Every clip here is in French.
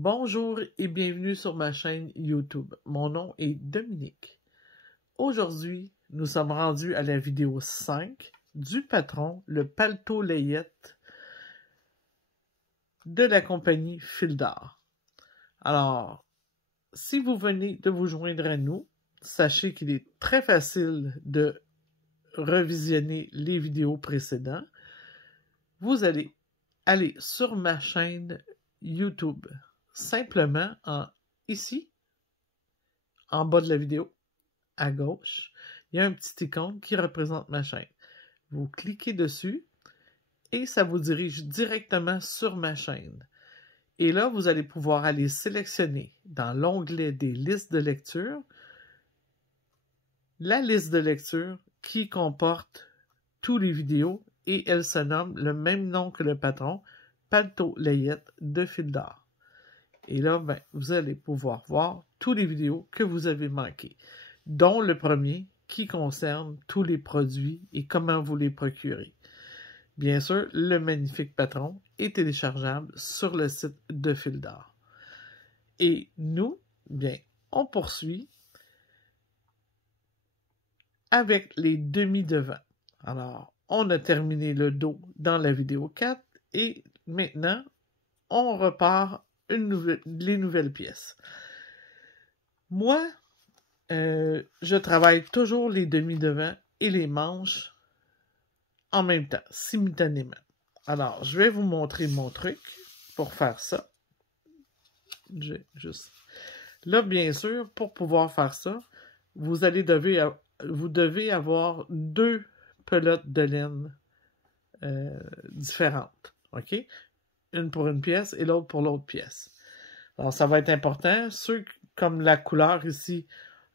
Bonjour et bienvenue sur ma chaîne YouTube. Mon nom est Dominique. Aujourd'hui, nous sommes rendus à la vidéo 5 du patron, le paletot layette de la compagnie Fil d'Art. Alors, si vous venez de vous joindre à nous, sachez qu'il est très facile de revisionner les vidéos précédentes. Vous allez aller sur ma chaîne YouTube. Simplement, ici, en bas de la vidéo, à gauche, il y a un petit icône qui représente ma chaîne. Vous cliquez dessus et ça vous dirige directement sur ma chaîne. Et là, vous allez pouvoir aller sélectionner dans l'onglet des listes de lecture la liste de lecture qui comporte toutes les vidéos et elle se nomme le même nom que le patron, Paletot layette de Fil d'Art. Et là, vous allez pouvoir voir toutes les vidéos que vous avez manquées, dont le premier qui concerne tous les produits et comment vous les procurer. Bien sûr, le magnifique patron est téléchargeable sur le site de Fil d'Art. Et nous, on poursuit avec les demi-devants. Alors, on a terminé le dos dans la vidéo 4 et maintenant, on repart les nouvelles pièces. Moi, je travaille toujours les demi-devants et les manches en même temps, simultanément. Alors, je vais vous montrer mon truc pour faire ça. Là, bien sûr, pour pouvoir faire ça, vous devez avoir deux pelotes de laine différentes. OK? Une pour une pièce et l'autre pour l'autre pièce. Alors, ça va être important. Ceux comme la couleur ici,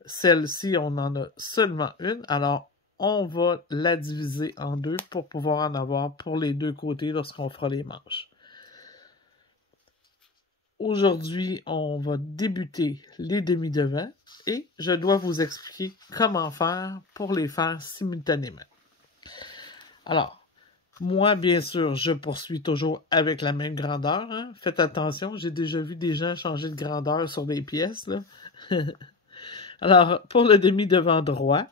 celle-ci, on en a seulement une. Alors, on va la diviser en deux pour pouvoir en avoir pour les deux côtés lorsqu'on fera les manches. Aujourd'hui, on va débuter les demi-devants et je dois vous expliquer comment faire pour les faire simultanément. Alors, moi, bien sûr, je poursuis toujours avec la même grandeur. Hein? Faites attention, j'ai déjà vu des gens changer de grandeur sur des pièces. Là. Alors, pour le demi-devant droit,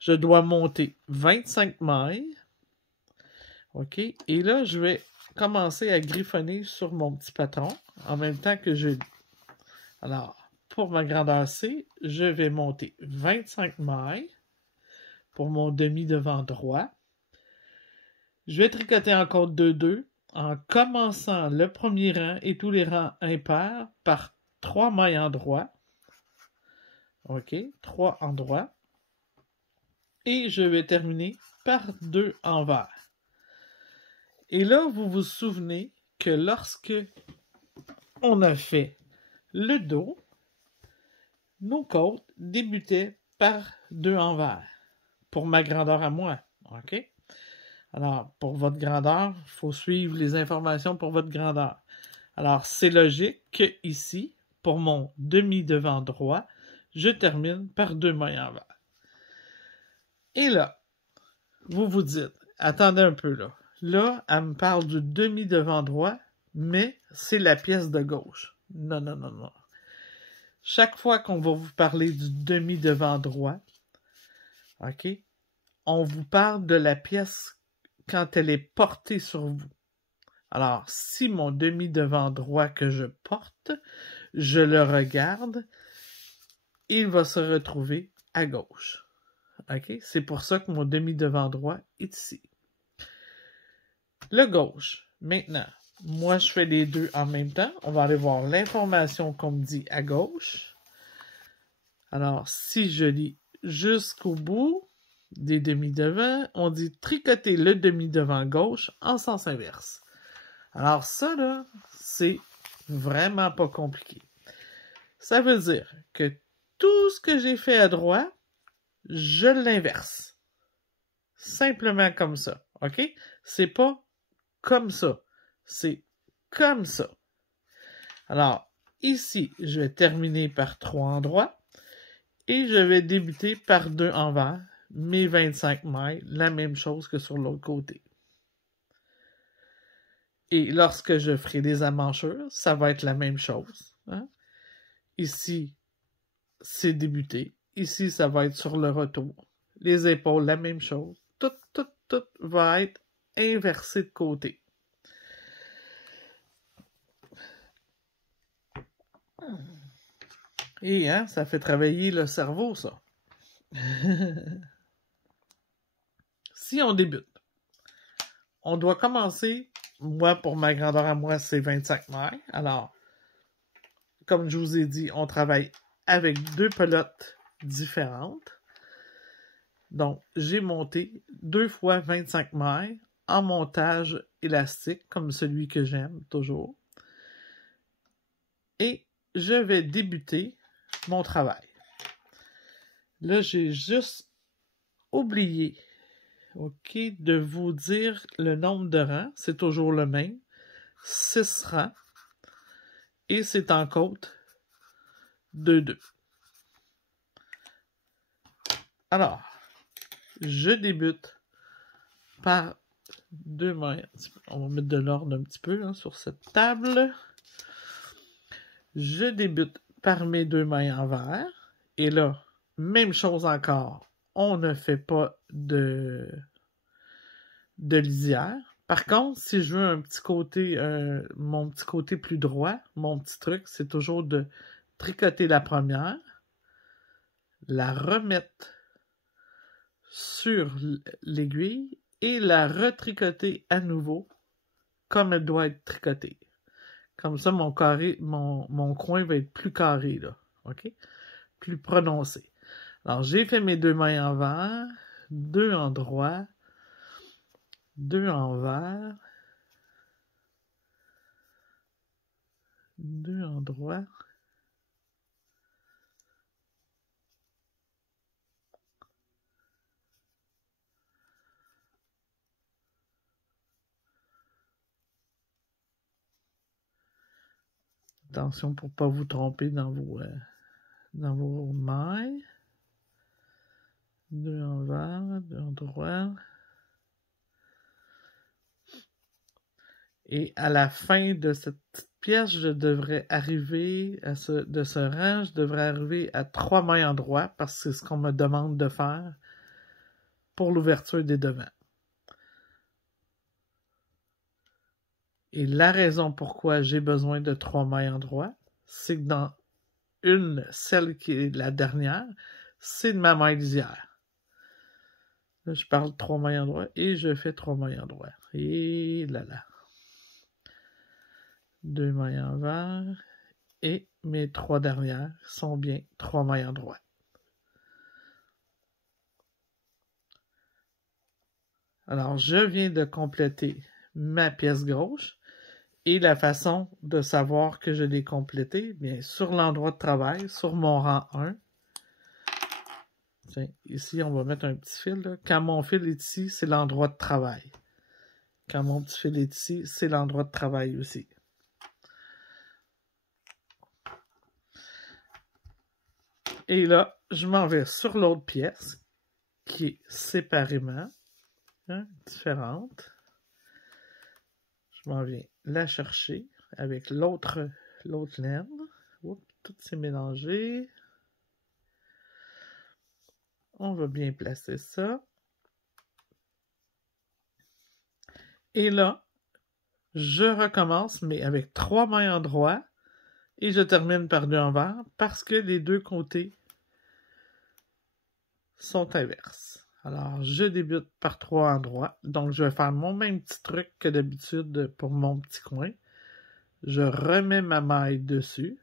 je dois monter 25 mailles. OK? Et là, je vais commencer à griffonner sur mon petit patron en même temps que je lis. Alors, pour ma grandeur C, je vais monter 25 mailles pour mon demi-devant droit. Je vais tricoter en corde 2-2 en commençant le premier rang et tous les rangs impairs par 3 mailles en droit. OK, 3 en droit. Et je vais terminer par 2 en vert. Et là, vous vous souvenez que lorsque on a fait le dos, nos côtes débutaient par 2 en vert pour ma grandeur à moi. OK? Alors, pour votre grandeur, il faut suivre les informations pour votre grandeur. Alors, c'est logique que ici, pour mon demi-devant droit, je termine par 2 mailles en vert. Et là, vous vous dites, attendez un peu là. Là, elle me parle du demi-devant droit, mais c'est la pièce de gauche. Non, non, non, non. Chaque fois qu'on va vous parler du demi-devant droit, OK, on vous parle de la pièce quand elle est portée sur vous. Alors, si mon demi-devant droit que je porte, je le regarde, il va se retrouver à gauche. OK? C'est pour ça que mon demi-devant droit est ici. Le gauche. Maintenant, moi, je fais les deux en même temps. On va aller voir l'information qu'on me dit à gauche. Alors, si je lis jusqu'au bout des demi-devants, on dit tricoter le demi-devant gauche en sens inverse. Alors ça, là, c'est vraiment pas compliqué. Ça veut dire que tout ce que j'ai fait à droite, je l'inverse. Simplement comme ça, OK? C'est pas comme ça. C'est comme ça. Alors, ici, je vais terminer par 3 en droit et je vais débuter par 2 en vert, mes 25 mailles, la même chose que sur l'autre côté. Et lorsque je ferai les emmanchures, ça va être la même chose. Hein? Ici, c'est débuté. Ici, ça va être sur le retour. Les épaules, la même chose. Tout va être inversé de côté. Et hein, ça fait travailler le cerveau, ça. Si on débute, on doit commencer, moi, pour ma grandeur à moi, c'est 25 mailles. Alors, comme je vous ai dit, on travaille avec 2 pelotes différentes. Donc, j'ai monté 2 fois 25 mailles en montage élastique, comme celui que j'aime toujours. Et je vais débuter mon travail. Là, j'ai juste oublié, OK, de vous dire le nombre de rangs. C'est toujours le même. 6 rangs. Et c'est en côte 2-2. Alors, je débute par 2 mains. On va mettre de l'ordre un petit peu hein, sur cette table. Je débute par mes 2 mains envers. Et là, même chose encore. On ne fait pas de lisière. Par contre, si je veux un petit côté, mon petit côté plus droit, mon petit truc, c'est toujours de tricoter la première, la remettre sur l'aiguille et la retricoter à nouveau comme elle doit être tricotée. Comme ça, mon coin va être plus carré, là. OK? Plus prononcé. Alors, j'ai fait mes 2 mains envers, 2 en droit, 2 envers, 2 en droit. Attention pour ne pas vous tromper dans vos mailles. 2 envers, 2 en droit. Et à la fin de cette petite pièce, je devrais arriver de ce rang, je devrais arriver à 3 mailles en droit parce que c'est ce qu'on me demande de faire pour l'ouverture des devants. Et la raison pourquoi j'ai besoin de 3 mailles en droit, c'est que dans celle qui est la dernière, c'est de ma maille lisière. Là, je parle de 3 mailles en droit et je fais 3 mailles en droit. Et là là. 2 mailles envers et mes 3 dernières sont bien 3 mailles en droit. Alors, je viens de compléter ma pièce gauche et la façon de savoir que je l'ai complétée, bien, sur l'endroit de travail, sur mon rang 1. Tiens, ici, on va mettre un petit fil. Là. Quand mon fil est ici, c'est l'endroit de travail. Quand mon petit fil est ici, c'est l'endroit de travail aussi. Et là, je m'en vais sur l'autre pièce, qui est séparément, hein, différente. Je m'en viens la chercher avec l'autre laine. Oups, tout s'est mélangé. On va bien placer ça. Et là, je recommence, mais avec 3 mailles en droit. Et je termine par 2 envers parce que les 2 côtés sont inverses. Alors, je débute par 3 en droit. Donc, je vais faire mon même petit truc que d'habitude pour mon petit coin. Je remets ma maille dessus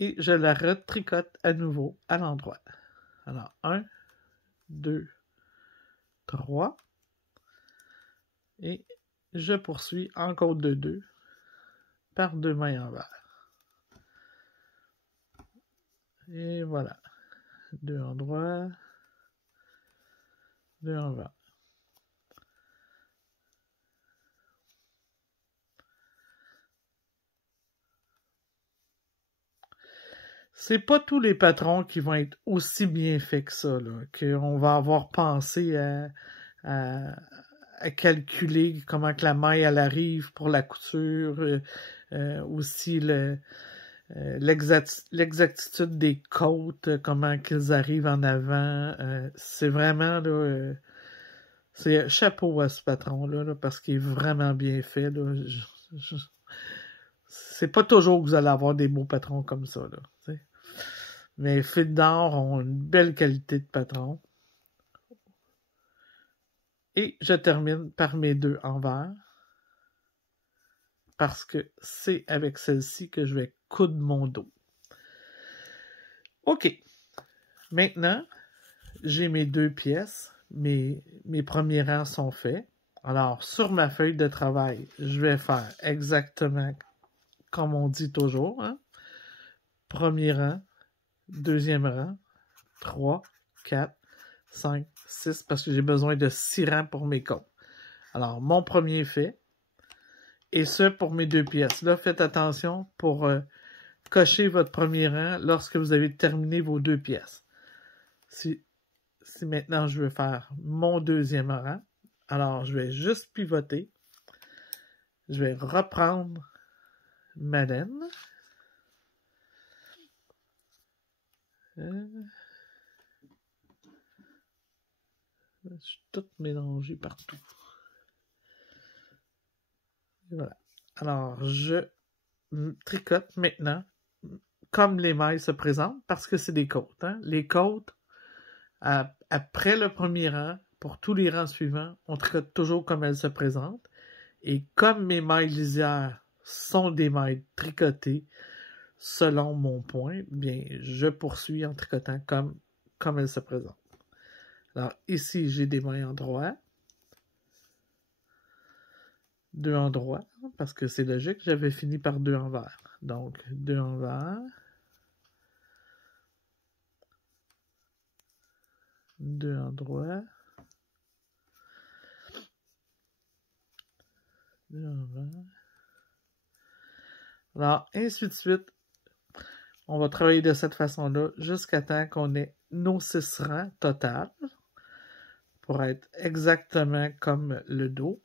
et je la retricote à nouveau à l'endroit. Alors, 1, 2, 3. Et je poursuis en côte de 2 par 2 mailles envers. Et voilà. 2 en droit, 2 envers. C'est pas tous les patrons qui vont être aussi bien faits que ça, là, qu'on va avoir pensé à à calculer comment que la maille elle arrive pour la couture, aussi l'exactitude des côtes, comment qu'ils arrivent en avant. C'est vraiment là, c'est chapeau à ce patron-là, là, parce qu'il est vraiment bien fait. Là. C'est pas toujours que vous allez avoir des beaux patrons comme ça. Là, t'sais. Mais Fil d'Or ont une belle qualité de patron. Et je termine par mes 2 envers. Parce que c'est avec celle-ci que je vais coudre mon dos. OK. Maintenant, j'ai mes 2 pièces. Mes premiers rangs sont faits. Alors, sur ma feuille de travail, je vais faire exactement comme on dit toujours. Hein? Premier rang, deuxième rang, 3, 4, 5, 6, parce que j'ai besoin de 6 rangs pour mes côtes. Alors, mon premier fait, et ce pour mes 2 pièces. Là, faites attention pour cocher votre premier rang lorsque vous avez terminé vos 2 pièces. Si maintenant je veux faire mon deuxième rang, alors je vais juste pivoter. Je vais reprendre ma laine. Je suis tout mélangé partout. Et voilà. Alors, je tricote maintenant comme les mailles se présentent parce que c'est des côtes. Hein? Les côtes, après le premier rang, pour tous les rangs suivants, on tricote toujours comme elles se présentent. Et comme mes mailles lisières sont des mailles tricotées selon mon point, bien, je poursuis en tricotant comme elles se présentent. Alors, ici, j'ai des mailles en droit. 2 en droit, parce que c'est logique, j'avais fini par 2 envers. Donc, 2 envers. 2 en droit. 2 envers. Alors, ainsi de suite. On va travailler de cette façon-là jusqu'à temps qu'on ait nos 6 rangs total pour être exactement comme le dos.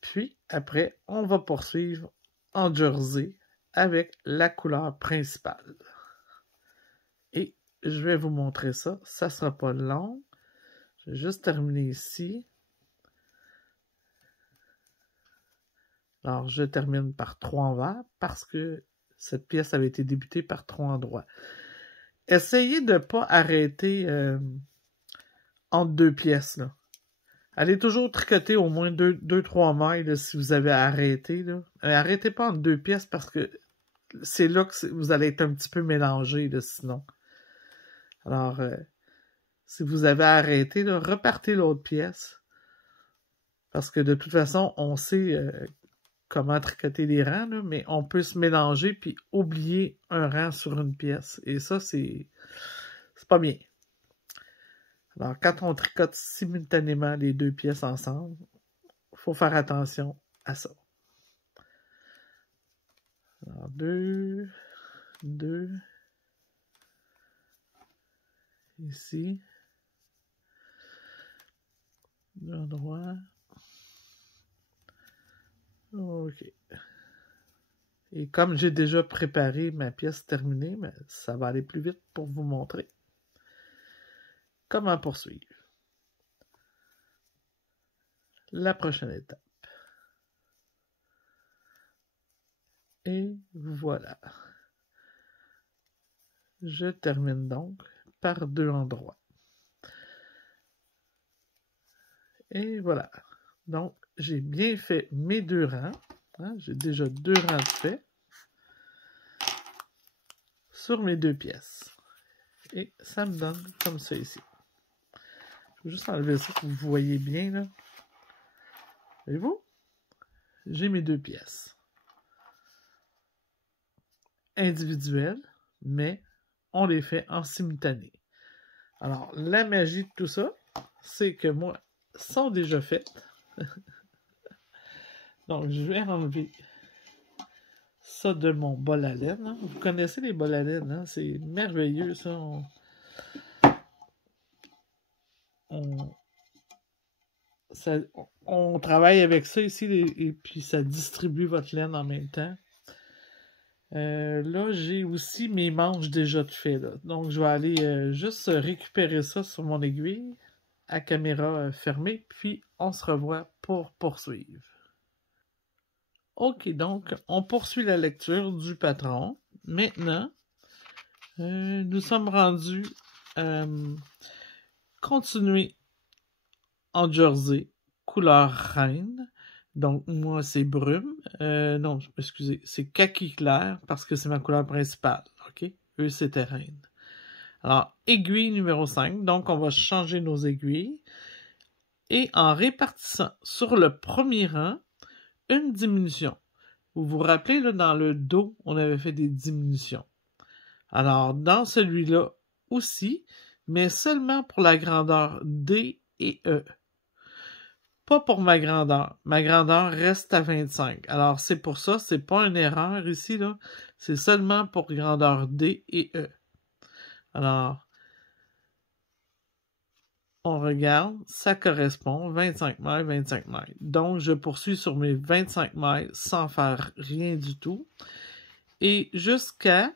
Puis, après, on va poursuivre en jersey avec la couleur principale. Et je vais vous montrer ça. Ça ne sera pas long. Je vais juste terminer ici. Alors, je termine par 3 envers parce que cette pièce avait été débutée par 3 endroits. Essayez de ne pas arrêter entre 2 pièces. Là. Allez toujours tricoter au moins 2-3 mailles là, si vous avez arrêté. Là. Arrêtez pas entre 2 pièces parce que c'est là que vous allez être un petit peu mélangé là, sinon. Alors, si vous avez arrêté, là, repartez l'autre pièce. Parce que de toute façon, on sait comment tricoter les rangs, là, mais on peut se mélanger puis oublier un rang sur une pièce. Et ça, c'est pas bien. Alors, quand on tricote simultanément les 2 pièces ensemble, il faut faire attention à ça. Alors, 2, 2, ici, 2 en droit. OK. Et comme j'ai déjà préparé ma pièce terminée, mais ça va aller plus vite pour vous montrer comment poursuivre. La prochaine étape. Et voilà. Je termine donc par 2 endroits. Et voilà. Donc, j'ai bien fait mes 2 rangs. Hein, j'ai déjà 2 rangs de fait sur mes 2 pièces. Et ça me donne comme ça ici. Je vais juste enlever ça pour que vous voyez bien. Là. Voyez-vous? J'ai mes 2 pièces. Individuelles, mais on les fait en simultané. Alors, la magie de tout ça, c'est que moi, sont déjà faites. Donc, je vais enlever ça de mon bol à laine. Hein. Vous connaissez les bols à laine, hein? C'est merveilleux, ça. on travaille avec ça ici et puis ça distribue votre laine en même temps. Là, j'ai aussi mes manches déjà de fait. Là. Donc, je vais aller juste récupérer ça sur mon aiguille à caméra fermée, puis on se revoit pour poursuivre. Ok, donc, on poursuit la lecture du patron. Maintenant, nous sommes rendus continuer en jersey, couleur reine. Donc, moi, c'est brume. Non, excusez, c'est kaki clair parce que c'est ma couleur principale. OK? Eux, c'était reine. Alors, aiguille numéro 5. Donc, on va changer nos aiguilles. Et en répartissant sur le premier rang, une diminution. Vous vous rappelez, là, dans le dos, on avait fait des diminutions. Alors, dans celui-là aussi, mais seulement pour la grandeur D et E. Pas pour ma grandeur. Ma grandeur reste à 25. Alors, c'est pour ça, c'est pas une erreur ici, là. C'est seulement pour grandeur D et E. Alors, on regarde, ça correspond 25 mètres, 25 mètres. Donc, je poursuis sur mes 25 mètres sans faire rien du tout. Et jusqu'à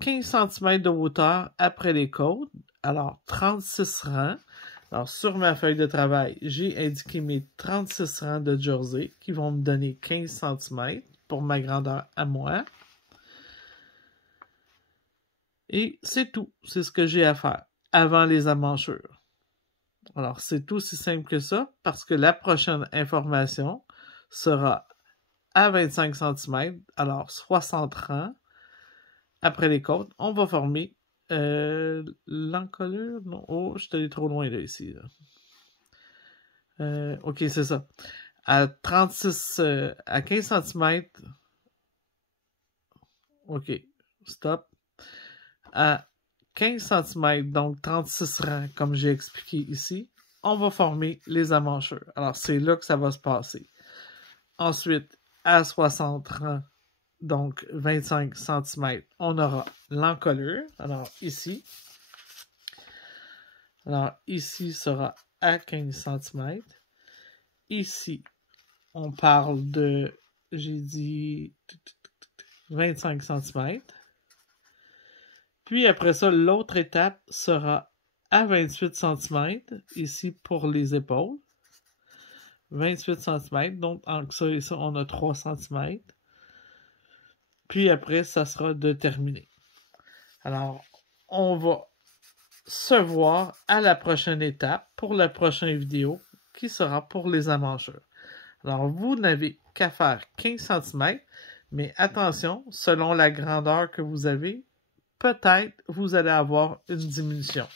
15 cm de hauteur après les côtes. Alors, 36 rangs. Alors, sur ma feuille de travail, j'ai indiqué mes 36 rangs de jersey qui vont me donner 15 cm pour ma grandeur à moi. Et c'est tout. C'est ce que j'ai à faire avant les emmanchures. Alors, c'est aussi simple que ça parce que la prochaine information sera à 25 cm, alors 60 rangs. Après les côtes, on va former l'encolure. Non, oh, je suis allé trop loin là ici. Là. Ok, c'est ça. À 36, à 15 cm. Ok, stop. À 15 cm, donc 36 rangs, comme j'ai expliqué ici, on va former les emmanchures. Alors, c'est là que ça va se passer. Ensuite, à 60 rangs, donc 25 cm, on aura l'encolure. Alors, ici. Alors, ici sera à 15 cm. Ici, on parle de, j'ai dit, 25 cm. Puis après ça, l'autre étape sera à 28 cm, ici pour les épaules. 28 cm, donc entre ça et ça, on a 3 cm. Puis après, ça sera de terminer. Alors, on va se voir à la prochaine étape pour la prochaine vidéo qui sera pour les emmanchures. Alors, vous n'avez qu'à faire 15 cm, mais attention, selon la grandeur que vous avez, peut-être vous allez avoir une diminution.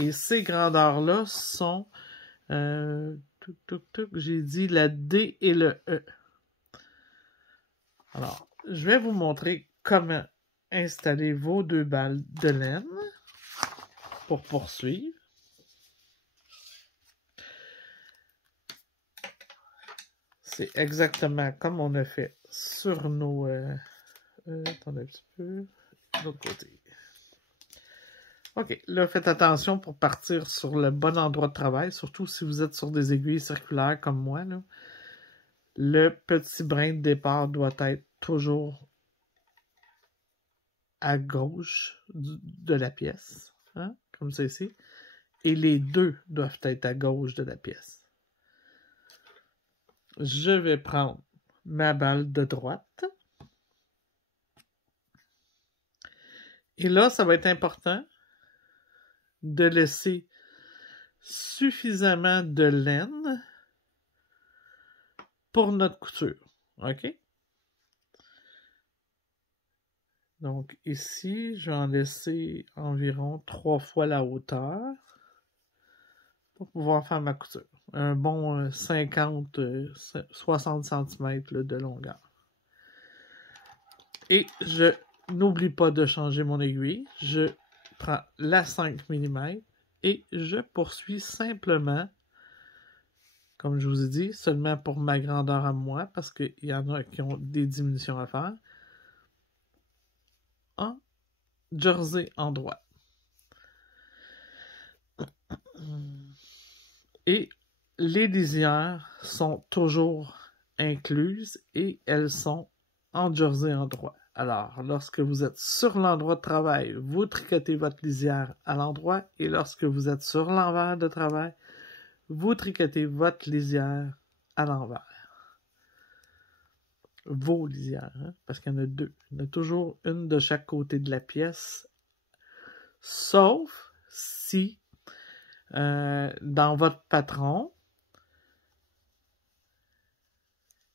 Et ces grandeurs-là sont, j'ai dit la D et le E. Alors, je vais vous montrer comment installer vos 2 balles de laine pour poursuivre. C'est exactement comme on a fait sur nos... attendez un petit peu. De l'autre côté. OK, là, faites attention pour partir sur le bon endroit de travail, surtout si vous êtes sur des aiguilles circulaires comme moi. Là. Le petit brin de départ doit être toujours à gauche de la pièce, hein, comme ça ici. Et les deux doivent être à gauche de la pièce. Je vais prendre ma balle de droite. Et là, ça va être important de laisser suffisamment de laine pour notre couture. OK? Donc ici, je vais en laisser environ 3 fois la hauteur pour pouvoir faire ma couture. Un bon 50-60 cm de longueur. Et je n'oublie pas de changer mon aiguille. Je prends la 5 mm et je poursuis simplement, comme je vous ai dit, seulement pour ma grandeur à moi, parce qu'il y en a qui ont des diminutions à faire, en jersey en droite. Et les lisières sont toujours incluses et elles sont en jersey endroit. Alors, lorsque vous êtes sur l'endroit de travail, vous tricotez votre lisière à l'endroit et lorsque vous êtes sur l'envers de travail, vous tricotez votre lisière à l'envers. Vos lisières, hein, parce qu'il y en a deux. Il y en a toujours une de chaque côté de la pièce, sauf si dans votre patron,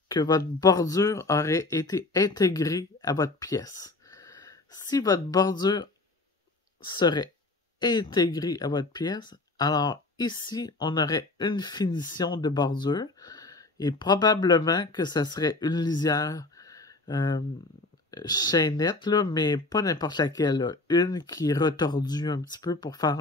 que votre bordure aurait été intégrée à votre pièce. Si votre bordure serait intégrée à votre pièce, alors ici, on aurait une finition de bordure et probablement que ça serait une lisière chaînette, là, mais pas n'importe laquelle. Là. Une qui est retordue un petit peu pour faire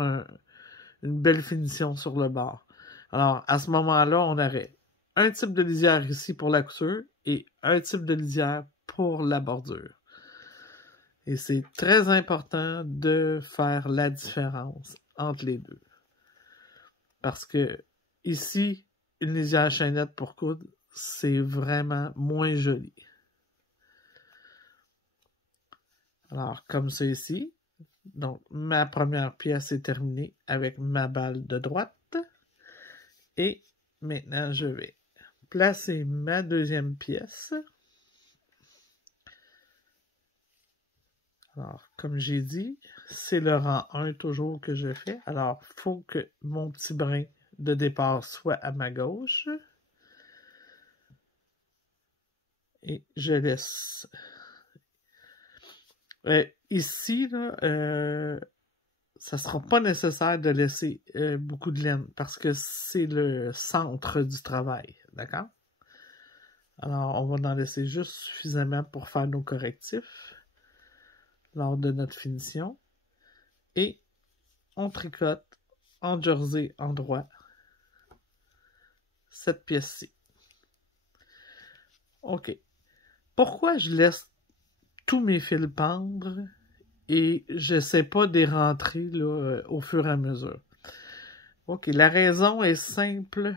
une belle finition sur le bord. Alors, à ce moment-là, on aurait un type de lisière ici pour la couture et un type de lisière pour la bordure. Et c'est très important de faire la différence entre les deux. Parce que ici, une lisière chaînette pour coudre, c'est vraiment moins joli. Alors, comme ça ici, donc ma première pièce est terminée avec ma balle de droite. Et maintenant, je vais placer ma deuxième pièce. Alors, comme j'ai dit, c'est le rang 1 toujours que je fais. Alors, il faut que mon petit brin de départ soit à ma gauche. Et je laisse... ici, là, ça ne sera pas nécessaire de laisser beaucoup de laine parce que c'est le centre du travail. D'accord? Alors, on va en laisser juste suffisamment pour faire nos correctifs lors de notre finition. Et on tricote en jersey endroit cette pièce-ci. OK. Pourquoi je laisse tous mes fils pendre et je ne sais pas les rentrer là, au fur et à mesure? OK. La raison est simple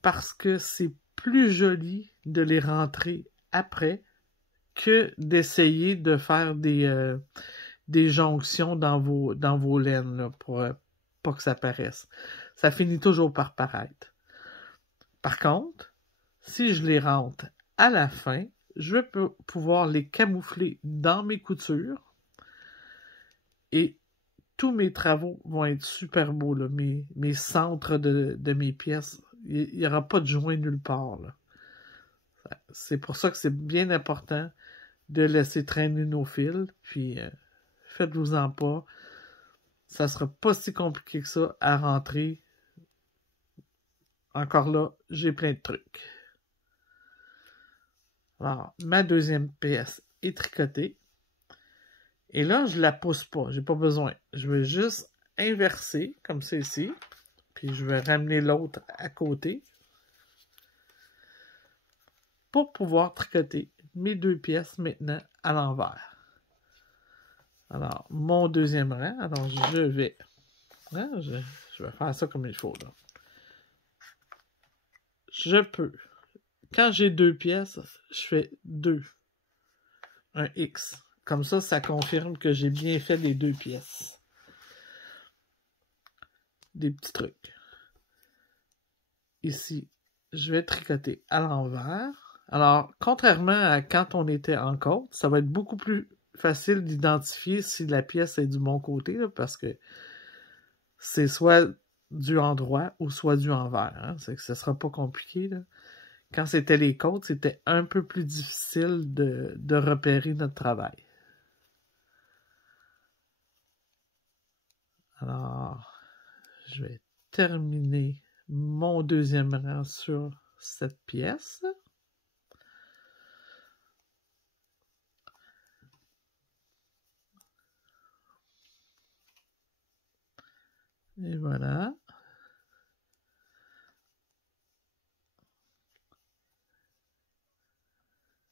parce que c'est plus joli de les rentrer après que d'essayer de faire des jonctions dans vos laines là, pour pas que ça paraisse. Ça finit toujours par paraître. Par contre, si je les rentre à la fin, je vais pouvoir les camoufler dans mes coutures et tous mes travaux vont être super beaux. Là. Mes centres de mes pièces, il n'y aura pas de joint nulle part. Là. C'est pour ça que c'est bien important de laisser traîner nos fils, puis faites-vous-en pas. Ça sera pas si compliqué que ça à rentrer. Encore là, j'ai plein de trucs. Alors, ma deuxième pièce est tricotée. Et là, je la pousse pas. J'ai pas besoin. Je vais juste inverser, comme ça ici. Puis je vais ramener l'autre à côté. Pour pouvoir tricoter mes deux pièces maintenant à l'envers. Alors, mon deuxième rang. Alors, je vais... Hein, je vais faire ça comme il faut, là. Je peux. Quand j'ai deux pièces, je fais 2. Un X. Comme ça confirme que j'ai bien fait les deux pièces. Des petits trucs. Ici, je vais tricoter à l'envers. Alors, contrairement à quand on était en côte, ça va être beaucoup plus facile d'identifier si la pièce est du bon côté, là, parce que c'est soit du endroit ou soit du envers. Hein. C'est que ce ne sera pas compliqué. Là. Quand c'était les côtes, c'était un peu plus difficile de repérer notre travail. Alors, je vais terminer mon deuxième rang sur cette pièce. Et voilà.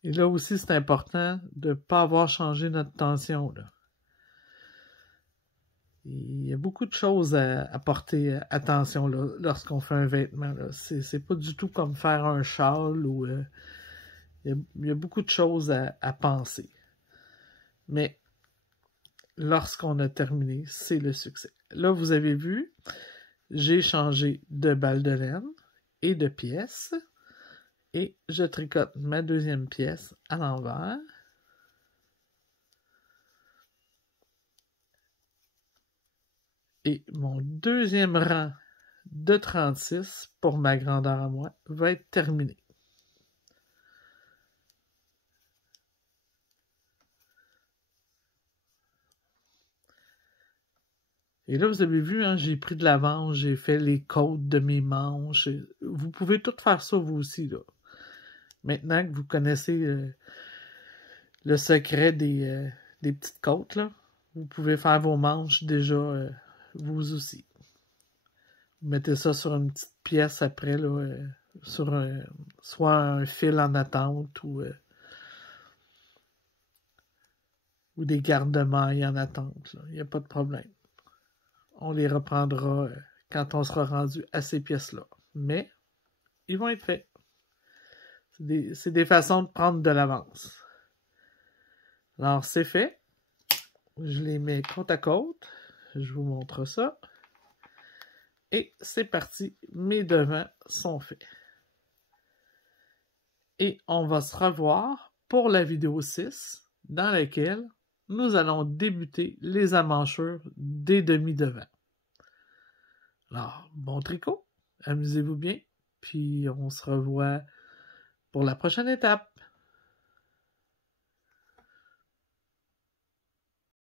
Et là aussi, c'est important de ne pas avoir changé notre tension. Là. Il y a beaucoup de choses à porter attention là, lorsqu'on fait un vêtement. C'est pas du tout comme faire un châle ou il y a beaucoup de choses à penser. Mais lorsqu'on a terminé, c'est le succès. Là, vous avez vu, j'ai changé de balle de laine et de pièce. Et je tricote ma deuxième pièce à l'envers. Et mon deuxième rang de 36 pour ma grandeur à moi va être terminé. Et là, vous avez vu, hein, j'ai pris de l'avance, j'ai fait les côtes de mes manches. Vous pouvez tout faire ça, vous aussi, là. Maintenant que vous connaissez le secret des petites côtes, là, vous pouvez faire vos manches déjà, vous aussi. Vous mettez ça sur une petite pièce après, là, sur soit un fil en attente ou des garde-mailles en attente. Il n'y a pas de problème. On les reprendra quand on sera rendu à ces pièces-là. Mais ils vont être faits. C'est des façons de prendre de l'avance. Alors, c'est fait. Je les mets côte à côte. Je vous montre ça. Et c'est parti. Mes devants sont faits. Et on va se revoir pour la vidéo 6, dans laquelle nous allons débuter les emmanchures des demi-devants. Alors, bon tricot, amusez-vous bien, puis on se revoit pour la prochaine étape.